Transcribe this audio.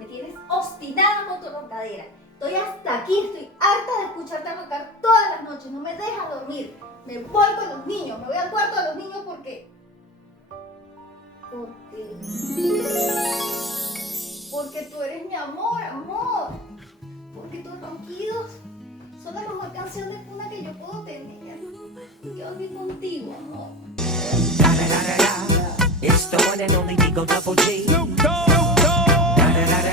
Me tienes obstinado con tu roncadera. Estoy hasta aquí, estoy harta de escucharte roncar todas las noches. No me dejas dormir. Me voy con los niños, me voy al cuarto de los niños porque tú eres mi amor, amor. Porque tus ronquidos son la mejor canción de cuna que yo puedo tener. Quiero dormir contigo, amor. It's the one and only Digo Double G.